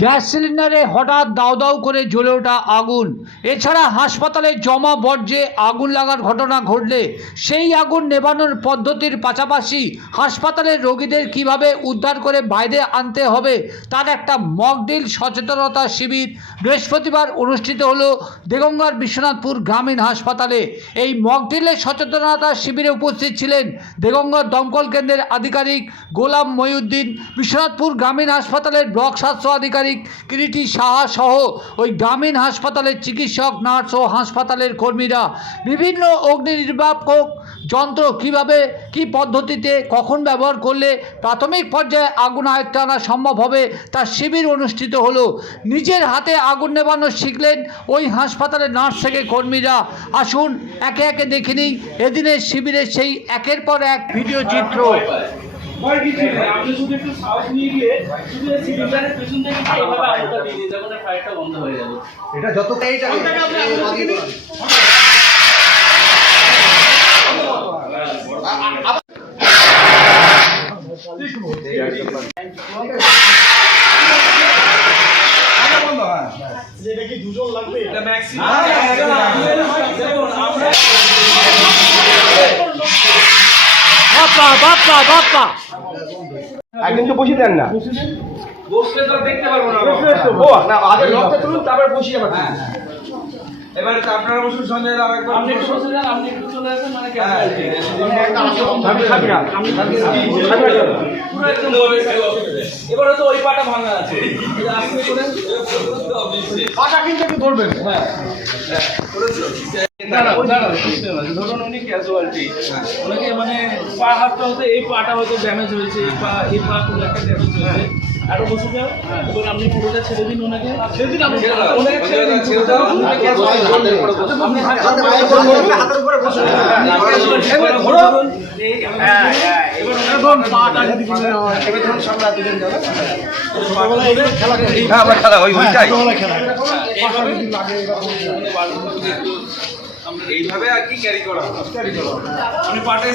Gas সিলিন্ডারে হঠাৎ দাউ দাউ করে জ্বলে ওঠা আগুন। এছাড়া হাসপাতালে জমা বর্জ্যে আগুন লাগার ঘটনা ঘটলে সেই আগুন নেভানোর পদ্ধতির পাশাপাশি হাসপাতালের রোগীদের কীভাবে উদ্ধার করে বাইরে আনতে হবে তার একটা মকডিল সচেতনতা শিবির বৃহস্পতিবার অনুষ্ঠিত হলো দেগঙ্গার বিশ্বনাথপুর গ্রামীণ হাসপাতালে। এই মকডিলের সচেতনতা শিবিরে উপস্থিত ছিলেন দেগঙ্গার দমকল কেন্দ্রের আধিকারিক গোলাম মহিউদ্দিন। বিশ্বনাথপুর গ্রামীণ হাসপাতালের ব্লক স্বাস্থ্য আধিকারিক কিরিটি সাহা সহ ওই গ্রামীণ হাসপাতালের চিকিৎসক, নার্স ও হাসপাতালের কর্মীরা বিভিন্ন অগ্নি নির্বাপক যন্ত্র কীভাবে, কি পদ্ধতিতে, কখন ব্যবহার করলে প্রাথমিক পর্যায়ে আগুন আয়ত্তে আনা সম্ভব হবে তার শিবির অনুষ্ঠিত হলো। নিজের হাতে আগুন নেবানো শিখলেন ওই হাসপাতালের নার্স থেকে কর্মীরা। আসুন, একে একে দেখে নিই। এদিনের শিবিরের সেই একের পর এক ভিডিও চিত্র। ভয় কিছু নেই আপনি শুধু একটু সাহস নিয়ে গিয়ে শুধু সিলিন্ডারের পেছন থেকে গিয়ে এইভাবে দিয়ে দিন তখন ফায়ারটা বন্ধ হয়ে যাবে এটা বাপ্পা বাপ্পা বাপ্পা। একদিন তো বসিয়ে দেন না। বসলে তো দেখতে পারব না ও না আগে লকটা তুলুন তারপর বসিয়ে আবার এবারে তো আপনারা বসুন সঞ্জয় দা একবার। আপনি একটু বসে যান আপনি একটু চলে আসেন মানে কেমন সামনে, সামনে রাখ। সামনে রাখ। পুরো একদম এবারে তো ওই পাটা ভাঙা আছে। আপনি করেন পাটা কিন্তু একটু ধরবেন। আছে। ধরুন উনি ক্যাজুয়ালিটি ওনাকে মানে পা হাতটা হতে এই পাটা হয়তো ড্যামেজ হয়েছে এই পা এই পা কোনো একটা ড্যামেজ হয়েছে। আরও বসে যাও এবার আপনি পুরোটা ছেড়ে দিন ওনাকে। ছেড়ে দিন আপনি। ওনাকে ছেড়ে দিন ছেড়ে দাও। ওনাকে হাতের উপরে বসুন। হাতের উপরে বসুন, হাতের উপরে বসুন। এবার ধরুন। এই হ্যাঁ হ্যাঁ এবার ওনাকে পাটা যদি এবার ধরুন সামনে আর দুজন যাবে। হ্যাঁ আমার খেলা ওই ওইটাই। এইভাবে আর কি ক্যারি করা ক্যারি করা পাটে